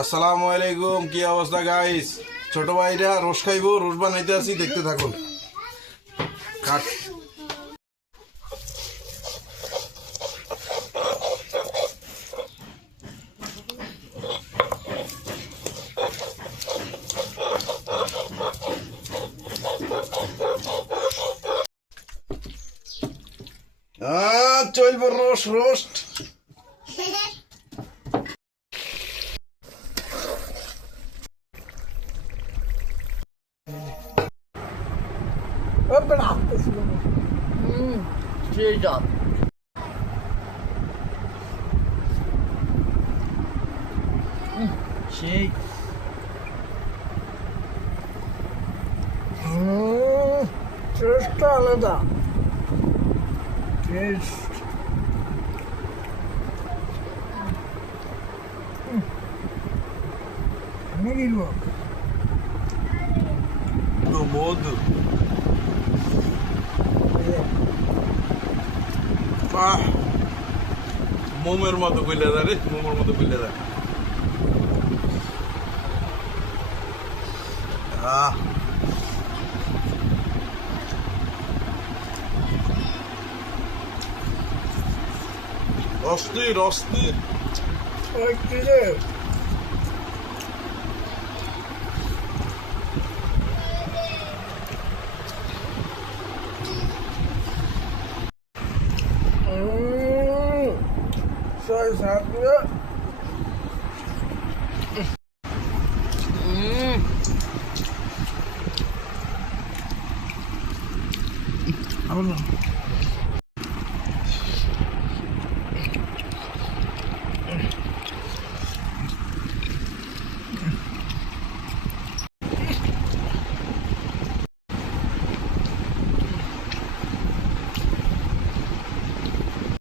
আসসালামু আলাইকুম। কি অবস্থা গাইস? ছোট ভাইরা রোজ খাইবো, রোজ বানাইতে আসি, দেখতে থাকুন। কাট। চলবো রোস্ট। Şey can. Şey. টেস্টটা আলাদা টেস্ট আমি নিব মধু মোমের মতো কইলে দা রে, মোমের মতো কইলে দা। অস্থির অস্থির। ওই কি রে ছয় সাত দিয়ে Alalım.